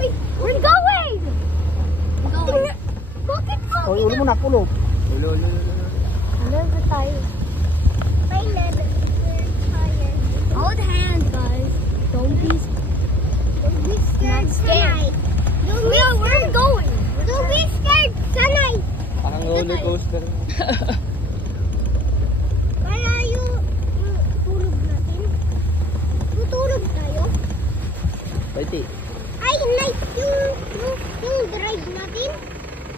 Wait, we're going! Bakit ko? Ulo mo na, ulo. Ulo. Never tired. My never tired. Hold hands, guys. Don't be scared, Sanay. We're going. Don't be scared, Sanay. Parang roller coaster. Kaya yung tulog natin. Tutulog tayo. Pwede. Ay, nice yung drive natin.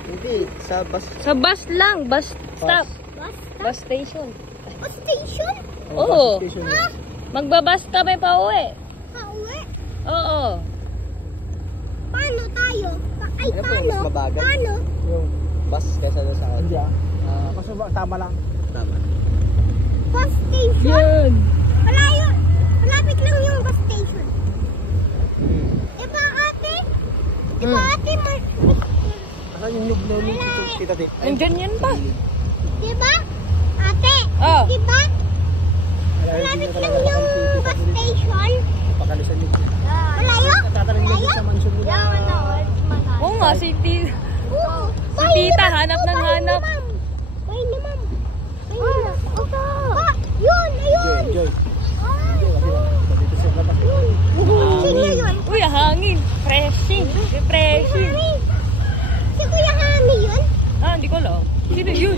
Hindi, sa bus. Sa bus lang, bus stop. Bus Bus station. Bus station? Oo. Bus station. Ha? Magbabas kami pa uwi. Pauwi? Oo. Paano tayo? Ay, Ano po, paano? mas mabagal? Paano? Yung bus kesa doon sa Hindi akin. Kasi tama lang. Tama. Bus station? Yan. Malayo. Malapit lang yung bus station. Diba ate? Diba ate? Asan yung nyug na yun? Tita, tita. Nandyan yan pa. Diba? Ate? Oh. Diba? Malapit lang yung bus station. Pakalisan yung Malayo? Tatalang Malayo? sa mansion mo na. Oo nga, si Oo. Si tita, hanap ng hanap. Ay ni ma'am. Ay ni ma'am. Yun, ayun. Enjoy. Dito sa labas. Sino yun? Uy, hangin. Refreshing. Refreshing. Mami. Si Kuya Hami yun? Ah, hindi ko alam. Sino yun?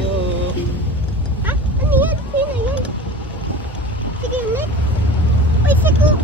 Ha? Ano yun? Sino yun? Sige, Matt. Ay, si Kuya.